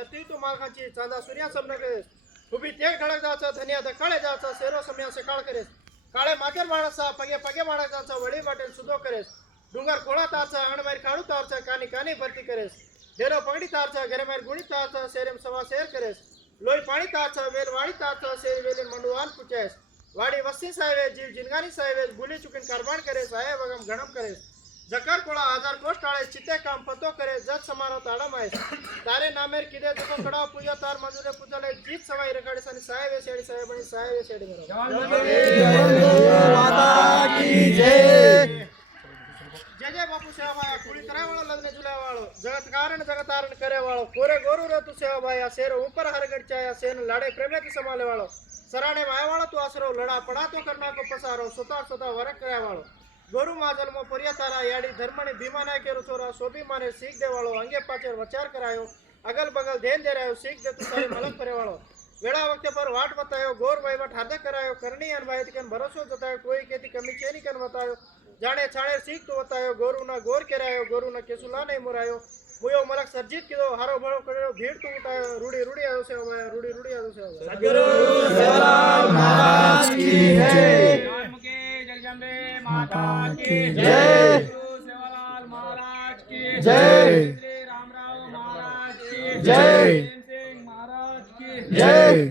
धरती तो मालकाची चांदा सूर्या समन करेस उभी तेग ढळक जायचं धनिया काळे जायचं सेरो समया से काळ करेस काळे माकेर माळाचा पगे पगे माळाचा वडी वाटेल सुधो करेस डुंगर कोळा तारचा अणमार काढू तारचा कानी कानी भरती करेस डेरो पगडी तारचा घरेमार गुणी तारचा सेरेम सवा शेर करेस लोई पाणी तारचा वेल वाडी तारचा शेर वेलीन मंडुआन पुचायस वाडी वस्ती साहेब जीव जिनगानी साहेब गुली चुकीन कारबान करेस आया वगम गणम करेस जकर कोळा आजार कोष्ट आळे चिते काम पतो करे जत समारोह ताडम आहे तारे नामेर किदे दुको कड़ा पूजा तार मंजुरे पूजाले जीत सवाई रखाडे सनी साहेब शेडी साहेब आणि साहेब शेडी माता की जय जय जय बापू सेवा भाई कुड़ी करे वालो लग्न जुले वालो जगत कारण जगत तारण करे वालो कोरे गोरु रे तू सेवा भाई शेर ऊपर हरगड़ चाया सेन लाड़े प्रेमे की संभाले वालो सराणे माया वालो तू आसरो लड़ा पड़ा तो करना को पसारो स्वतः स्वतः वरक करे वालो गोरु माजल मो परिया तारा याडी धर्मने भीमा नाय केरो छोरा सोबी माने सीख दे वालो अंगे पाचर वचार करायो अगल बगल ध्यान दे रहा सीख दे तू सारे मलक करे वालो वेड़ा वक्त पर वाट बतायो गोर वहीवट हाथ करायो करनी अनवायत कन भरोसो जतायो कोई केती कमी चेनी कन बतायो जाने छाणे सीख तो बतायो गोरु ना गोर केरायो गोरु ना केसुला नहीं मुरायो मुयो मलक सरजीत किदो हारो भरो करो भीड़ तू उठायो रूडी रूडी आयो से भाई रूडी रूडी आयो से सद्गुरु सेवालाल महाराज की जय जगदम्बे माता की जय सेवालाल महाराज की जय श्री रामराव महाराज की जय सिंह महाराज की जय।